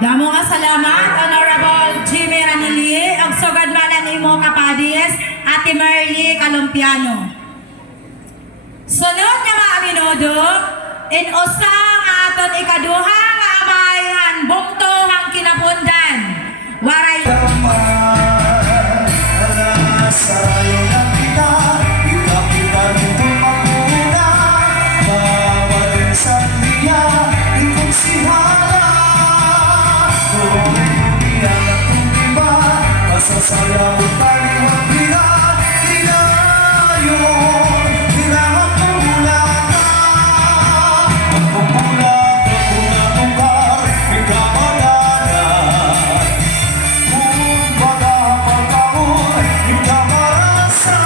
Damo nga salamat, Honorable Jimmy Ranili, ang sugad manan imo kapadis, Ate Marley Kalumpiano. Sunod nga mga minudo, inusa nga aton ikaduha nga amayan, bungto hang kinapundan. Waray Sayaw paliwag nila, inayon, kailangan pumulat na. Pagpupulat, pagpunatungkar, ikamadana. Kung baga pagkaon, ikamarasa.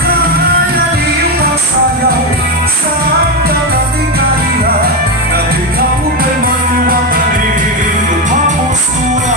Kaya liyong masayaw, saan ka nating kaya, na ikaw ay maluwag na rin, lumapostura.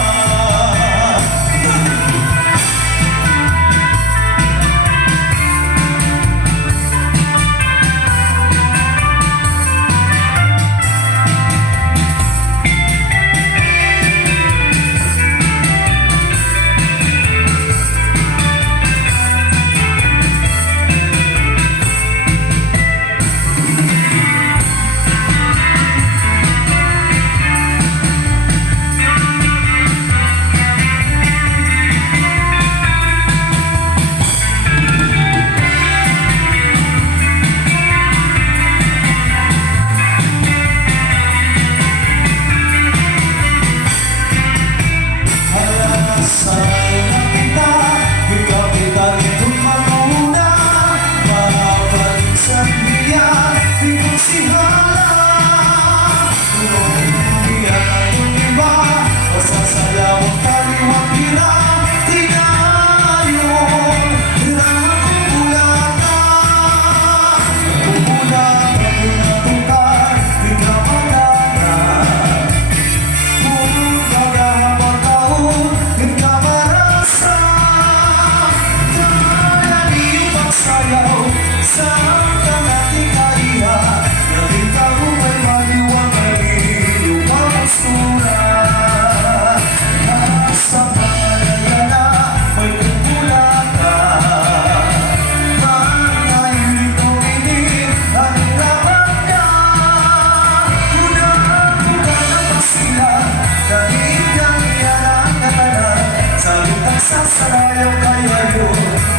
Sasarayaw kayo,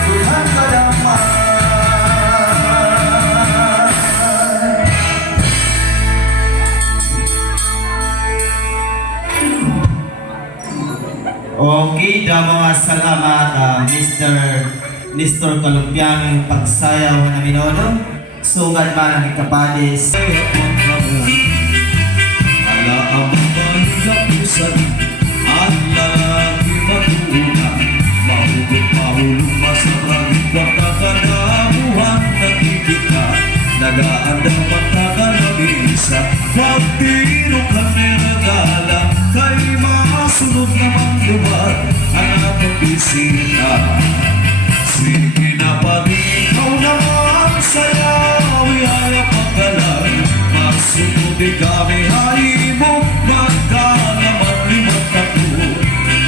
Tuhan kadamay. Okay, damo nga salamat Mr. Kalumpiano yung pagsayaw na minodo. Sugad man ang ikapadis. Ala ang lapusan at lalaki matuna, mahulog masarang pagkakanamuhan nakikita, nagaandang magkakalabisa, pagtiro kami nagala, kay masunod naman luwag ang atong bisita. Sige na pag ikaw naman sayaw, ihaya pagkalan, masunod kami haymo, magkalaman limang tato,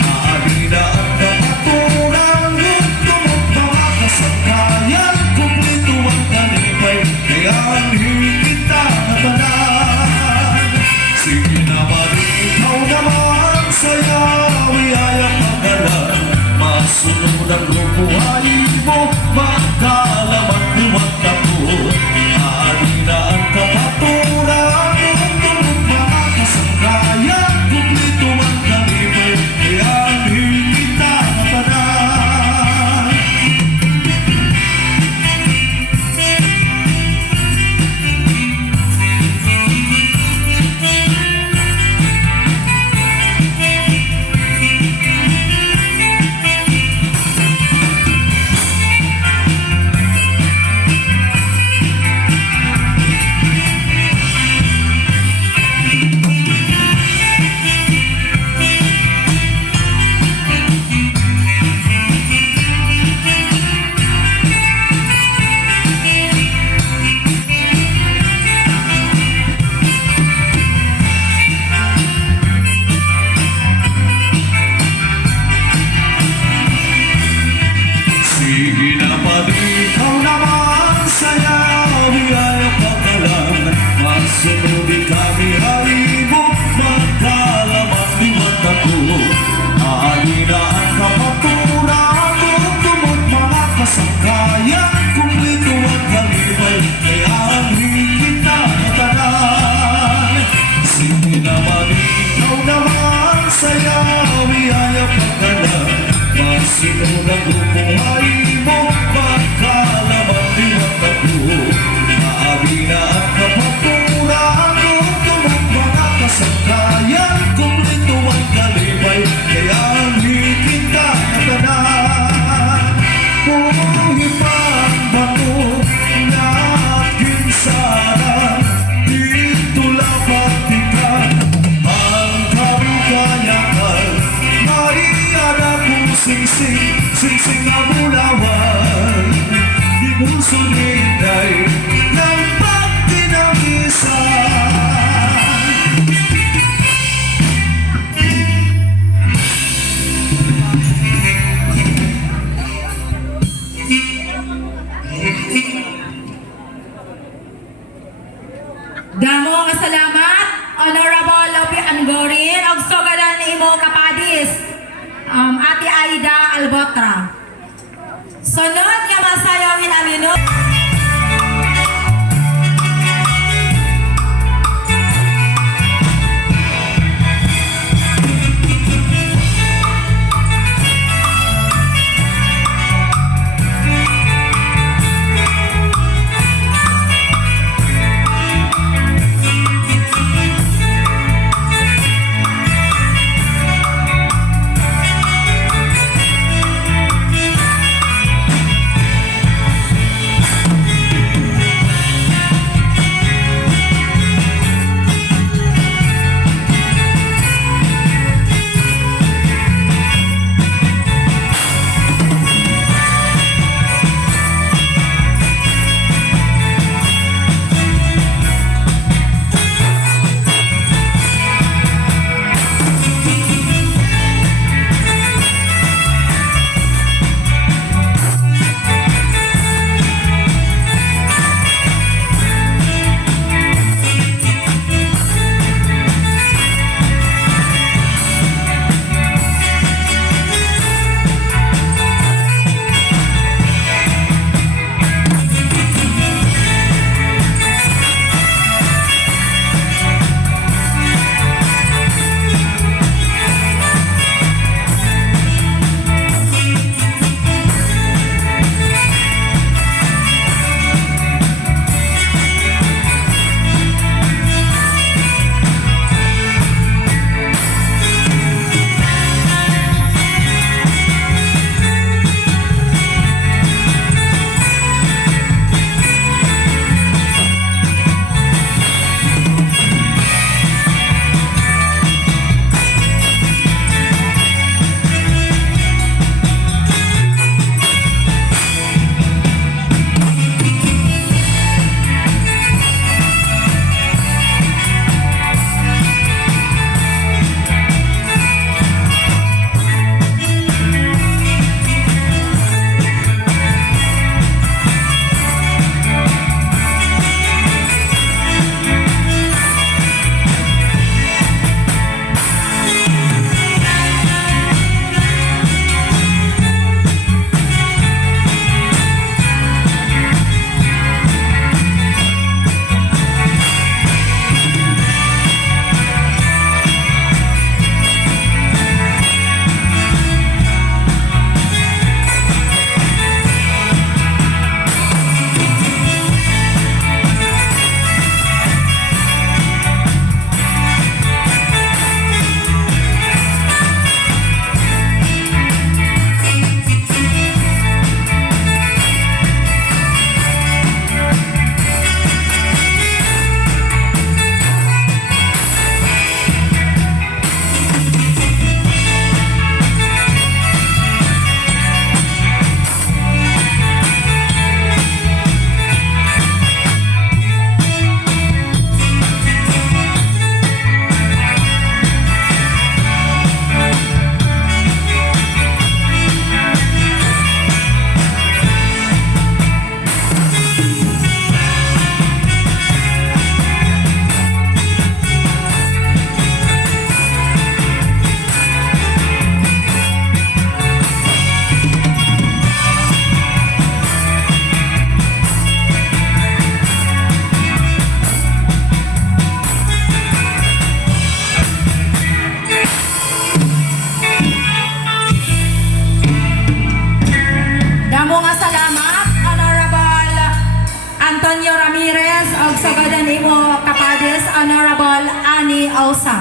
aadina ang kapaturan, tumog mga kasangkayan, kumplito ang kanipay, kaya anhin kita natanan. Sige na pag ikaw naman sayaw, ihaya pagkalan, masunod ang grupo haymo, magkalaman limang tato, aadina ang kapaturan, tumog mga kasangkayan, kumplito ang kanipay, kaya anhin kita natanan. Sunod ang buhay mo, magkalaman di matapo. Maabi na at kapaturan ko, tumog mga kasangkayan, kumplito ang kalibay, kaya higit ka na tanan. Buhay pang bato na aking sarang, dito lang patikan ang karugayakan. May anak kong singsing, singsing na mulawan, di mo suninday ng pagtinamisan. Damo nga salamat, Honorable Lopi Angorin, og sugadan imo kapadis, Ate Aida Albotra. Sunod nga masayawin ang minut. kausa.